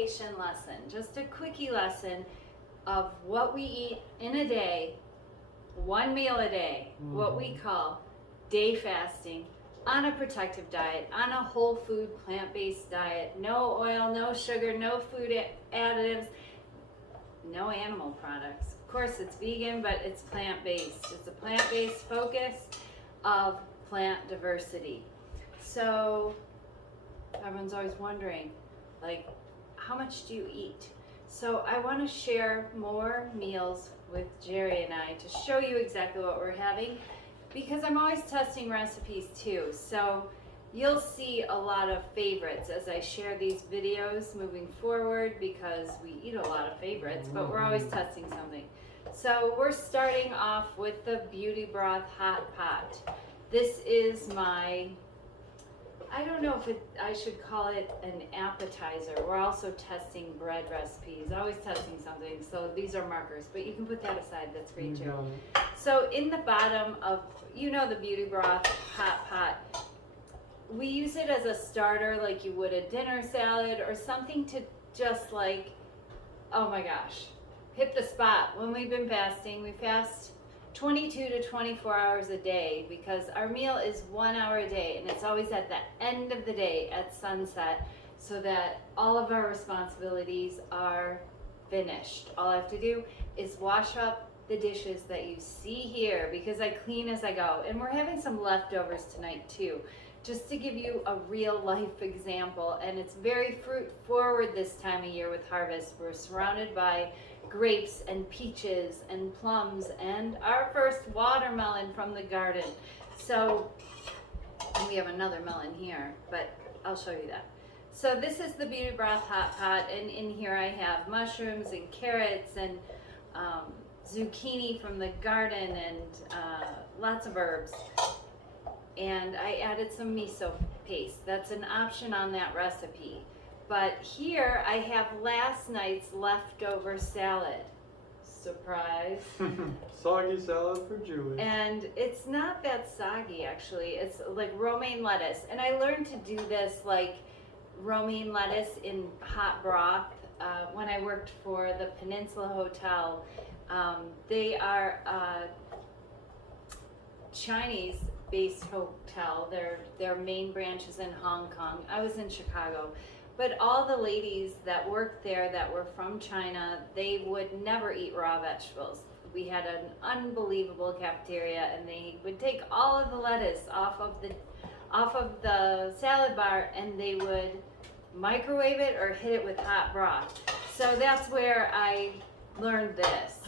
simplification lesson, just a quickie lesson of what we eat in a day, one meal a day, what we call day fasting, on a protective diet, on a whole food, plant-based diet, no oil, no sugar, no food additives, no animal products. Of course, it's vegan, but it's plant-based. It's a plant-based focus of plant diversity. So everyone's always wondering, like, how much do you eat? So I want to share more meals with Jerry and I to show you exactly what we're having, because I'm always testing recipes too. So you'll see a lot of favorites as I share these videos moving forward, because we eat a lot of favorites, but we're always testing something. So we're starting off with the Beauty Broth Hot Pot. This is my, I don't know if I should call it an appetizer. We're also testing bread recipes, always testing something. So these are markers, but you can put that aside, that's great too. So in the bottom of, the Beauty Broth Hot Pot, we use it as a starter like you would a dinner salad, or something to just like, oh my gosh, hit the spot. When we've been fasting, we fast 22 to 24 hours a day, because our meal is 1 hour a day, and it's always at the end of the day at sunset, so that all of our responsibilities are finished. All I have to do is wash up the dishes that you see here, because I clean as I go. And we're having some leftovers tonight too, just to give you a real life example. And it's very fruit forward this time of year with harvest. We're surrounded by grapes and peaches and plums and our first watermelon from the garden. So, and we have another melon here, but I'll show you that. So this is the Beauty Broth Hot Pot, and in here I have mushrooms and carrots and zucchini from the garden, and lots of herbs. And I added some miso paste. That's an option on that recipe. But here I have last night's leftover salad. Surprise. Soggy salad for Julie. And it's not that soggy, actually. It's like romaine lettuce. And I learned to do this like romaine lettuce in hot broth when I worked for the Peninsula Hotel. They are a Chinese-based hotel. Their main branch is in Hong Kong. I was in Chicago. But all the ladies that worked there that were from China, they would never eat raw vegetables. We had an unbelievable cafeteria, and they would take all of the lettuce off of the salad bar, and they would microwave it or hit it with hot broth. So that's where I learned this.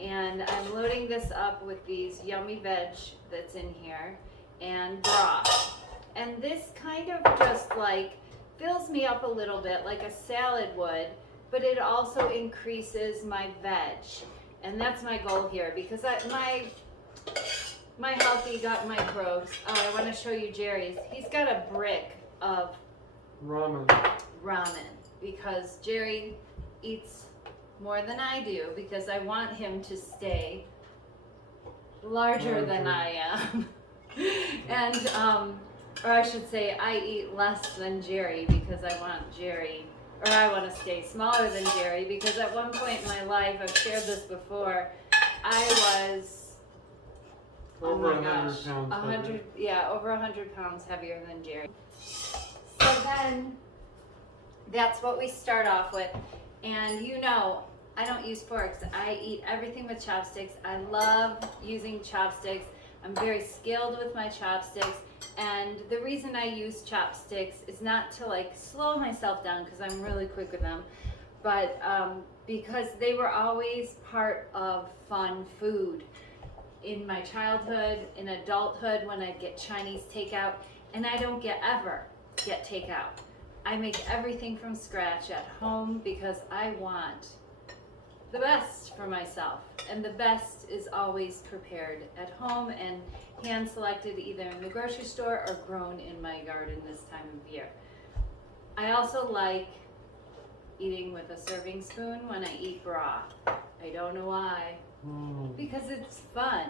And I'm loading this up with these yummy veg that's in here and broth. And this kind of just like fills me up a little bit like a salad would, but it also increases my veg. And that's my goal here, because my healthy gut microbes. Oh, I want to show you Jerry's. He's got a brick of ramen, because Jerry eats more than I do, because I want him to stay larger than I am. And or I should say, I eat less than Jerry, because I want to stay smaller than Jerry, because at one point in my life, I've shared this before, I was over 100 pounds. 100, yeah, over 100 pounds heavier than Jerry. So then, that's what we start off with. And I don't use forks. I eat everything with chopsticks. I love using chopsticks. I'm very skilled with my chopsticks. And the reason I use chopsticks is not to like slow myself down, because I'm really quick with them, but because they were always part of fun food in my childhood, in adulthood, when I get Chinese takeout. And I don't ever get takeout. I make everything from scratch at home, because I want the best for myself, and the best is always prepared at home and hand selected either in the grocery store or grown in my garden this time of year. I also like eating with a serving spoon when I eat broth. I don't know why, because it's fun.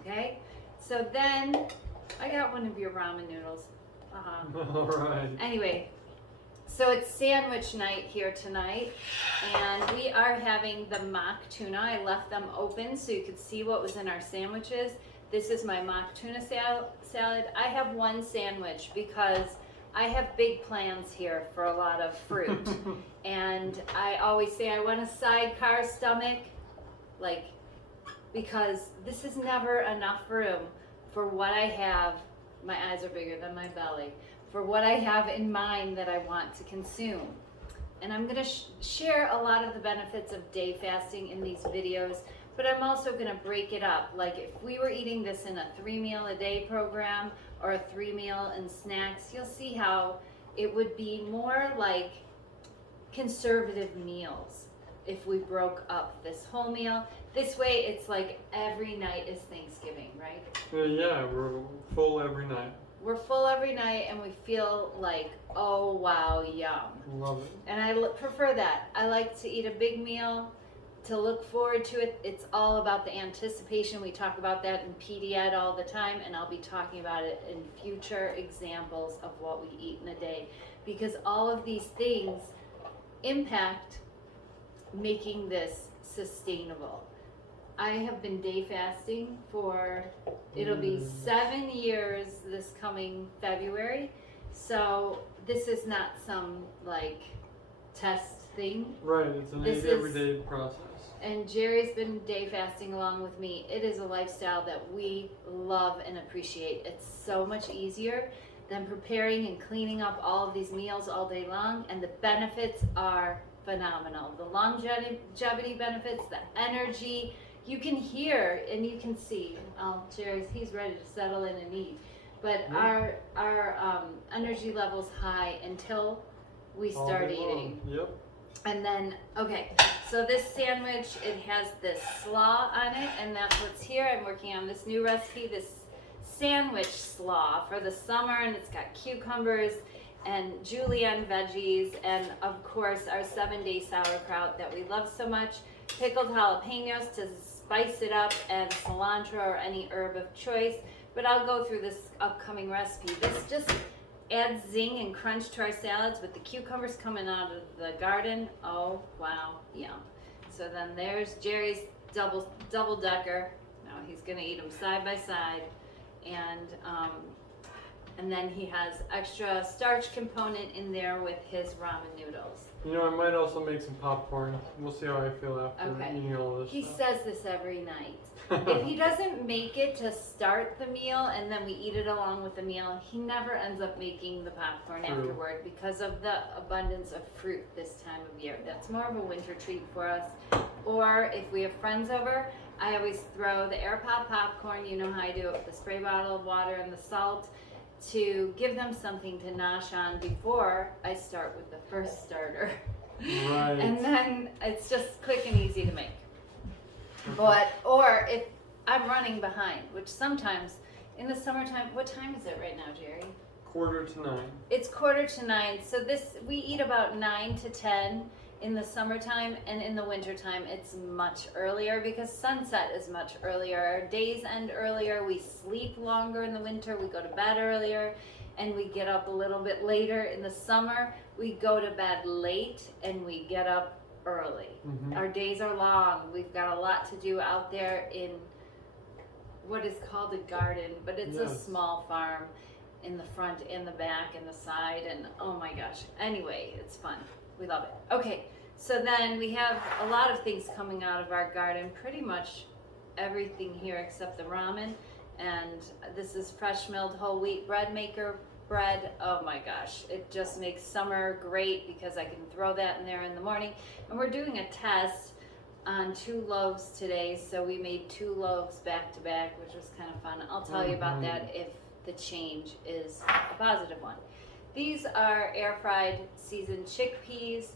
Okay, so then I got one of your ramen noodles. All right. Anyway, So it's sandwich night here tonight, and we are having the mock tuna. I left them open so you could see what was in our sandwiches. This is my mock tuna salad. I have one sandwich because I have big plans here for a lot of fruit. And I always say I want a sidecar stomach, like, because this is never enough room for what I have. My eyes are bigger than my belly. For what I have in mind that I want to consume. And I'm gonna share a lot of the benefits of day fasting in these videos, but I'm also gonna break it up. Like if we were eating this in a 3-meal-a-day program or a 3-meal and snacks, you'll see how it would be more like conservative meals if we broke up this whole meal. This way it's like every night is Thanksgiving, right? Yeah, we're full every night. We're full every night and we feel like, oh wow, yum. Love it. And I prefer that. I like to eat a big meal, to look forward to it. It's all about the anticipation. We talk about that in PD Ed all the time, and I'll be talking about it in future examples of what we eat in a day. Because all of these things impact making this sustainable. I have been day fasting for, it'll be 7 years this coming February. So this is not some like test thing. Right, it's an everyday process. And Jerry's been day fasting along with me. It is a lifestyle that we love and appreciate. It's so much easier than preparing and cleaning up all of these meals all day long, and the benefits are phenomenal. The longevity benefits, the energy, you can hear and you can see. Jerry's, he's ready to settle in and eat. But our energy level's high until we start eating. Yep. And then, okay, so this sandwich, it has this slaw on it, and that's what's here. I'm working on this new recipe, this sandwich slaw for the summer, and it's got cucumbers and julienne veggies, and of course our 7-day sauerkraut that we love so much, pickled jalapenos to spice it up, and cilantro or any herb of choice. But I'll go through this upcoming recipe. This just adds zing and crunch to our salads with the cucumbers coming out of the garden. Oh wow, yum. So then there's Jerry's double decker. Now he's gonna eat them side by side, and then he has extra starch component in there with his ramen noodles. You know, I might also make some popcorn. We'll see how I feel after eating all this He stuff. says this every night. If he doesn't make it to start the meal and then we eat it along with the meal, he never ends up making the popcorn afterward because of the abundance of fruit this time of year. That's more of a winter treat for us. Or if we have friends over, I always throw the air pop popcorn, you know how I do it with the spray bottle of water and the salt, to give them something to nosh on before I start with the first starter. Right. And then it's just quick and easy to make. But, or if I'm running behind, which sometimes in the summertime, what time is it right now, Jerry? 8:45. It's 8:45. So we eat about 9 to 10 in the summertime, and in the wintertime it's much earlier because sunset is much earlier. Our days end earlier, we sleep longer in the winter, we go to bed earlier, and we get up a little bit later. In the summer, we go to bed late and we get up early. Our days are long. We've got a lot to do out there in what is called a garden, but it's a small farm in the front and the back and the side, and oh my gosh. Anyway, it's fun. We love it. Okay, so then we have a lot of things coming out of our garden, pretty much everything here except the ramen, and this is fresh milled whole wheat bread maker bread. Oh my gosh, it just makes summer great because I can throw that in there in the morning. And we're doing a test on 2 loaves today, so we made 2 loaves back to back, which was kind of fun. I'll tell you about that if the change is a positive one. These are air fried seasoned chickpeas.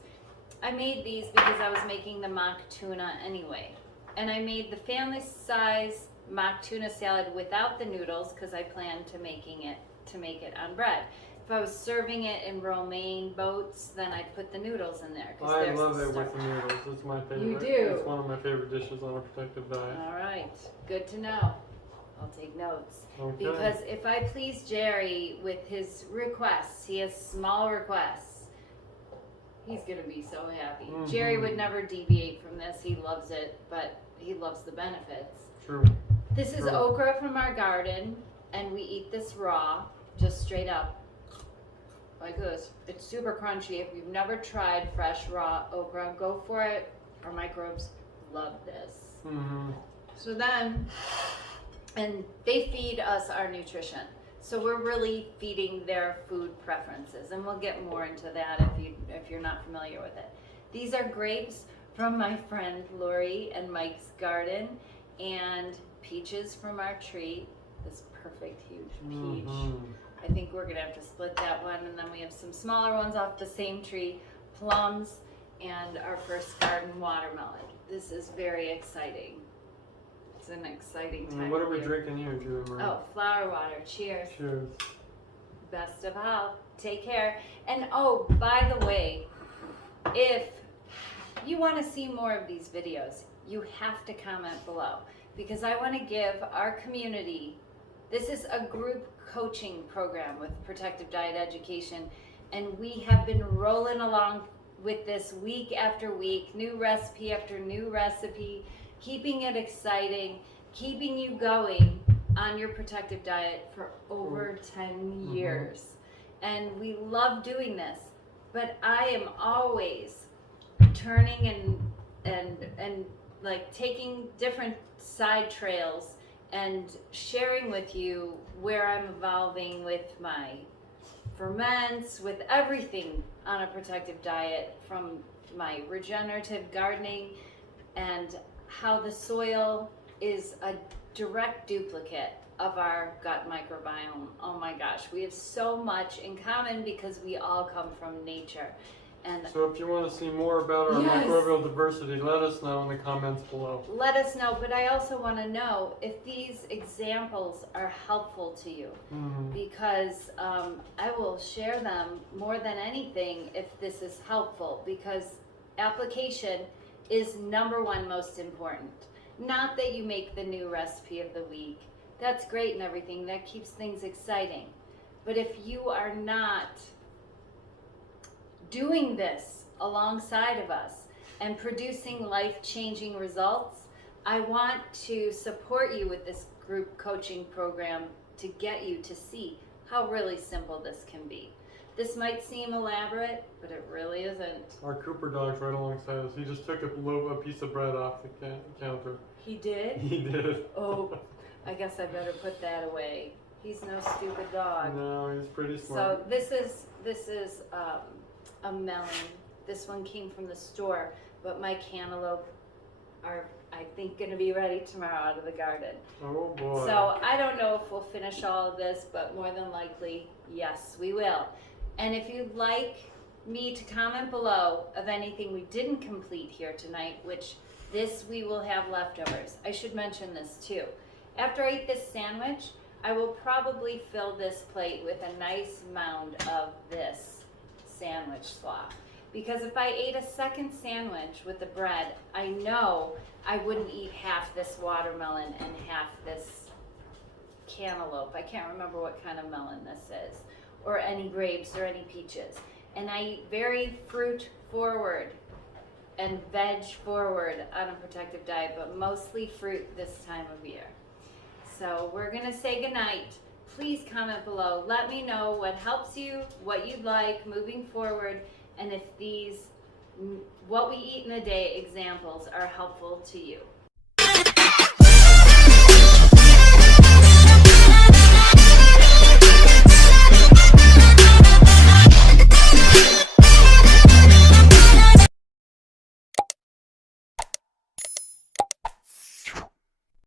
I made these because I was making the mock tuna anyway. And I made the family size mock tuna salad without the noodles because I planned to make it on bread. If I was serving it in romaine boats, then I'd put the noodles in there. I love it with the noodles. It's my favorite. You do? It's one of my favorite dishes on a protective diet. All right, good to know. I'll take notes. Okay. Because if I please Jerry with his requests, he has small requests, He's gonna be so happy. Mm-hmm. Jerry would never deviate from this. He loves it, but he loves the benefits. True. This is okra from our garden, and we eat this raw, just straight up, like this. It's super crunchy. If you've never tried fresh raw okra, go for it. Our microbes love this. Mm-hmm. So then, and they feed us our nutrition. So we're really feeding their food preferences, and we'll get more into that if you're not familiar with it. These are grapes from my friend Lori and Mike's garden, and peaches from our tree. This perfect huge peach. Mm-hmm. I think we're gonna have to split that one, and then we have some smaller ones off the same tree, plums, and our first garden watermelon. This is very exciting. It's an exciting time. What are we of year. drinking here, Julie? Oh, flower water. Cheers. Cheers. Best of all. Take care. And oh, by the way, if you want to see more of these videos, you have to comment below, because I want to give our community, this is a group coaching program with Protective Diet Education, and we have been rolling along with this week after week, new recipe after new recipe, keeping it exciting, keeping you going on your protective diet for over 10 years. And we love doing this, but I am always turning and like taking different side trails and sharing with you where I'm evolving with my ferments, with everything on a protective diet, from my regenerative gardening, and how the soil is a direct duplicate of our gut microbiome. Oh my gosh, we have so much in common because we all come from nature. And so if you want to see more about our microbial diversity, let us know in the comments below. Let us know, but I also want to know if these examples are helpful to you, because I will share them more than anything if this is helpful, because application is number one most important. Not that you make the new recipe of the week. That's great and everything. That keeps things exciting. But if you are not doing this alongside of us and producing life-changing results, I want to support you with this group coaching program to get you to see how really simple this can be. This might seem elaborate, but it really isn't. Our Cooper dog's right alongside us. He just took a piece of bread off the counter. He did? He did. Oh, I guess I better put that away. He's no stupid dog. No, he's pretty smart. So this is a melon. This one came from the store, but my cantaloupe are, I think, going to be ready tomorrow out of the garden. Oh boy. So I don't know if we'll finish all of this, but more than likely, yes, we will. And if you'd like me to comment below of anything we didn't complete here tonight, which this we will have leftovers. I should mention this too. After I eat this sandwich, I will probably fill this plate with a nice mound of this sandwich slaw. Because if I ate a second sandwich with the bread, I know I wouldn't eat half this watermelon and half this cantaloupe. I can't remember what kind of melon this is, or any grapes or any peaches. And I eat very fruit forward and veg forward on a protective diet, but mostly fruit this time of year. So we're gonna say goodnight. Please comment below. Let me know what helps you, what you'd like moving forward, and if these what we eat in a day examples are helpful to you.